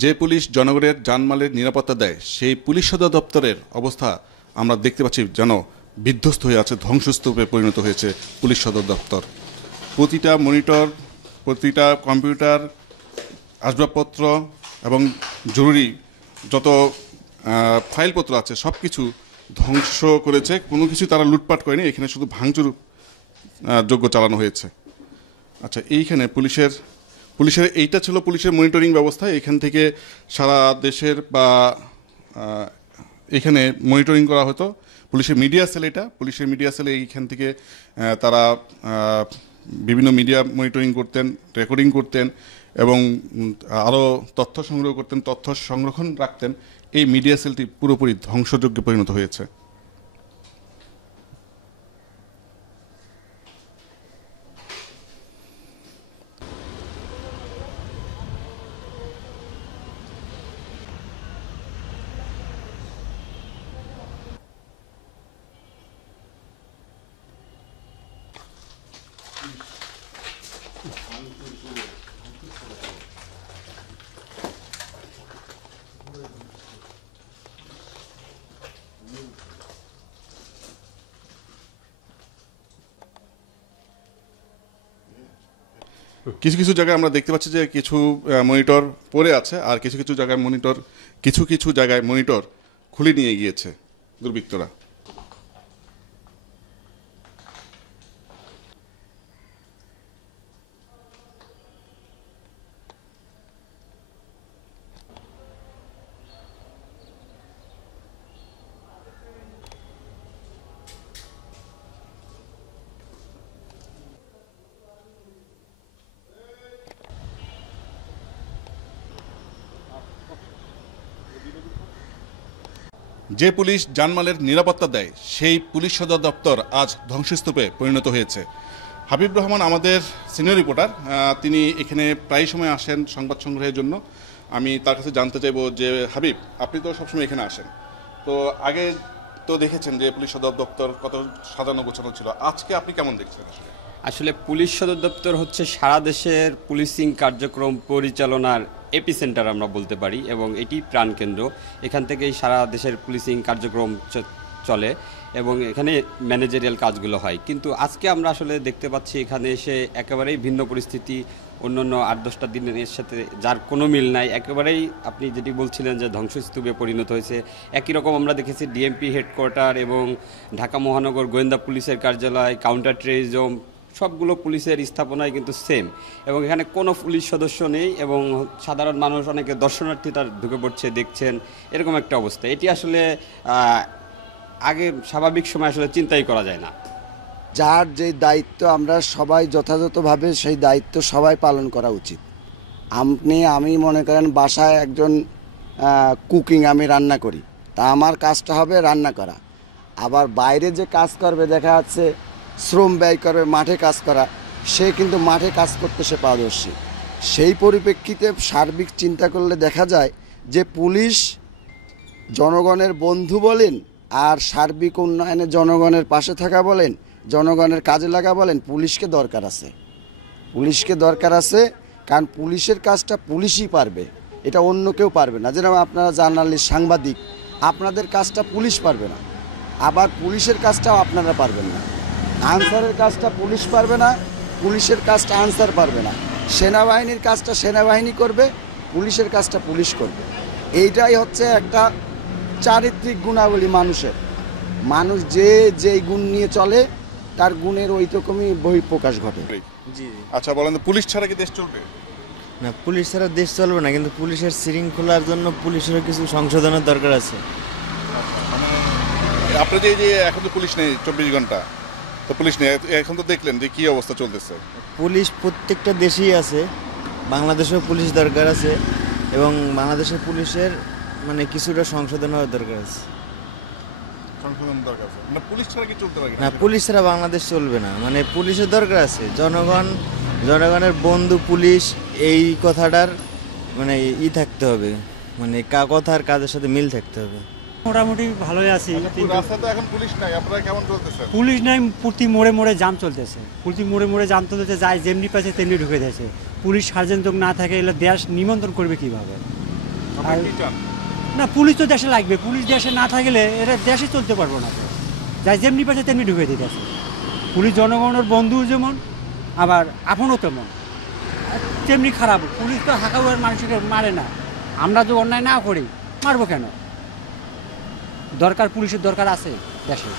যে পুলিশ জনগণের জানমালের নিরাপত্তা দেয় সেই পুলিশ সদর দপ্তরের অবস্থা আমরা দেখতে পাচ্ছি যেন বিধ্বস্ত হয়ে আছে, ধ্বংসস্তূপে পরিণত হয়েছে পুলিশ সদর দপ্তর। প্রতিটা মনিটর, প্রতিটা কম্পিউটার, আসবাবপত্র এবং জরুরি যত ফাইলপত্র আছে সব কিছু ধ্বংস করেছে। কোনো কিছু তারা লুটপাট করেনি, এখানে শুধু ভাঙচুর যোগ্য চালানো হয়েছে। আচ্ছা, এইখানে পুলিশের এইটা ছিল পুলিশের মনিটরিং ব্যবস্থা। এখান থেকে সারা দেশের বা এখানে মনিটরিং করা হতো। পুলিশের মিডিয়া সেল, এটা পুলিশের মিডিয়া সেলে এইখান থেকে তারা বিভিন্ন মিডিয়া মনিটরিং করতেন, রেকর্ডিং করতেন এবং আরও তথ্য সংগ্রহ করতেন, তথ্য সংরক্ষণ রাখতেন। এই মিডিয়া সেলটি পুরোপুরি ধ্বংসযজ্ঞে পরিণত হয়েছে। কিছু কিছু জায়গায় আমরা দেখতে পাচ্ছি যে কিছু মনিটর পড়ে আছে, আর কিছু কিছু জায়গায় মনিটর খুলে নিয়ে গিয়েছে দুর্বৃত্তরা। যে পুলিশ জানমালের নিরাপত্তা দেয় সেই পুলিশ সদর দপ্তর আজ ধ্বংসস্তূপে পরিণত হয়েছে। হাবিব রহমান আমাদের সিনিয়র রিপোর্টার, তিনি এখানে প্রায় সময় আসেন সংবাদ সংগ্রহের জন্য। আমি তার কাছে জানতে চাইব যে হাবিব, আপনি তো সবসময় এখানে আসেন, তো আগে তো দেখেছেন যে পুলিশ সদর দপ্তর কত সাজানো গোছানো ছিল, আজকে আপনি কেমন দেখছেন? আসলে পুলিশ সদর দপ্তর হচ্ছে সারা দেশের পুলিশিং কার্যক্রম পরিচালনার এপিসেন্টার আমরা বলতে পারি, এবং এটি প্রাণকেন্দ্র। এখান থেকেই সারা দেশের পুলিশিং কার্যক্রম চলে এবং এখানে ম্যানেজারিয়াল কাজগুলো হয়। কিন্তু আজকে আমরা আসলে দেখতে পাচ্ছি এখানে এসে একেবারেই ভিন্ন পরিস্থিতি, অন্যান্য 8-10টা দিনের সাথে যার কোনো মিল নাই। একেবারেই আপনি যেটি বলছিলেন যে ধ্বংসস্তূপে পরিণত হয়েছে, একই রকম আমরা দেখেছি ডিএমপি হেডকোয়ার্টার এবং ঢাকা মহানগর গোয়েন্দা পুলিশের কার্যালয়, কাউন্টার টেররিজম, সবগুলো পুলিশের স্থাপনায় কিন্তু সেম, এবং এখানে কোনো পুলিশ সদস্য নেই এবং সাধারণ মানুষ, অনেকে দর্শনার্থী তার ঢুকে পড়ছে, দেখছেন, এরকম একটা অবস্থা। এটি আসলে আগে স্বাভাবিক সময় আসলে চিন্তাই করা যায় না। যার যে দায়িত্ব আমরা সবাই যথাযথভাবে সেই দায়িত্ব সবাই পালন করা উচিত। আমি মনে করেন বাসায় একজন কুকিং, আমি রান্না করি, তা আমার কাজটা হবে রান্না করা। আবার বাইরে যে কাজ করবে, দেখা যাচ্ছে শ্রম ব্যয় করবে মাঠে কাজ করা, সে কিন্তু মাঠে কাজ করতে সে পারদর্শী। সেই পরিপ্রেক্ষিতে সার্বিক চিন্তা করলে দেখা যায় যে পুলিশ জনগণের বন্ধু বলেন আর সার্বিক উন্নয়নে জনগণের পাশে থাকা বলেন, জনগণের কাজে লাগা বলেন, পুলিশকে দরকার আছে। কারণ পুলিশের কাজটা পুলিশই পারবে, এটা অন্য কেউ পারবে না। যেরকম আপনারা জার্নালিস্ট, সাংবাদিক, আপনাদের কাজটা পুলিশ পারবে না, আবার পুলিশের কাজটাও আপনারা পারবেন না। আনসারের কাজটা পুলিশ পারবে না, পুলিশের কাজটা আনসার পারবে না। সেনাবাহিনীর কাজটা সেনাবাহিনী করবে, পুলিশের কাজটা পুলিশ করবে। এইটাই হচ্ছে একটা চারিত্রিক গুণাবলী মানুষের। মানুষ যেই গুণ নিয়ে চলে তার গুণের ওই রকমই বহিঃপ্রকাশ ঘটে। জি, আচ্ছা বলেন, পুলিশ ছাড়া কি দেশ চলবে? না, পুলিশ ছাড়া দেশ চলবে না, কিন্তু পুলিশের শৃঙ্খলার জন্য পুলিশেরও কিছু সংশোধনের দরকার আছে। আপনি যে এখন তো পুলিশ নেই 24 ঘন্টা, তো পুলিশ নেই, এখন তো দেখলেন যে কি অবস্থা চলতেছে। পুলিশ প্রত্যেকটা দেশেই আছে, বাংলাদেশেও পুলিশ দরকার আছে, এবং বাংলাদেশের পুলিশের মানে কিছুটা সংশোধন হওয়ার দরকার আছে। না, পুলিশ ছাড়া কি চলতে পারে না, পুলিশ ছাড়া বাংলাদেশ চলবে না, মানে পুলিশের দরকার আছে। জনগণের বন্ধু পুলিশ, এই কথাটার মানে থাকতে হবে, মানে কথার কাজের সাথে মিল থাকতে হবে। মোটামুটি ভালোই আছি। রাস্তায় তো এখন পুলিশ নাই, আপনারা কেমন চলতেছে? পুলিশ নাই, প্রতি মোড়ে জাম চলতেছে, জাম চলতেছে, যায় যেমনি পাচ্ছে তেমনি ঢুকে দিয়েছে। পুলিশ সার্জেন্ট না থাকে, এলে দেশ নিমন্ত্রণ করবে কিভাবে? আপনারা কি চান? না, পুলিশ তো দেশে লাগবে, পুলিশ দেশে না থাকলে এরা দেশে চলতে পারবো না তো। যাই যেমনি পাশে তেমনি ঢুকে দিতেছে। পুলিশ জনগণের বন্ধু যেমন, আবার আপনও তেমন, তেমনি খারাপ। পুলিশ তো হাঁকাউয়ার মানুষকে মারে না, আমরা তো অন্যায় না করি মারবো কেন? দরকার, পুলিশের দরকার আছে দেশে।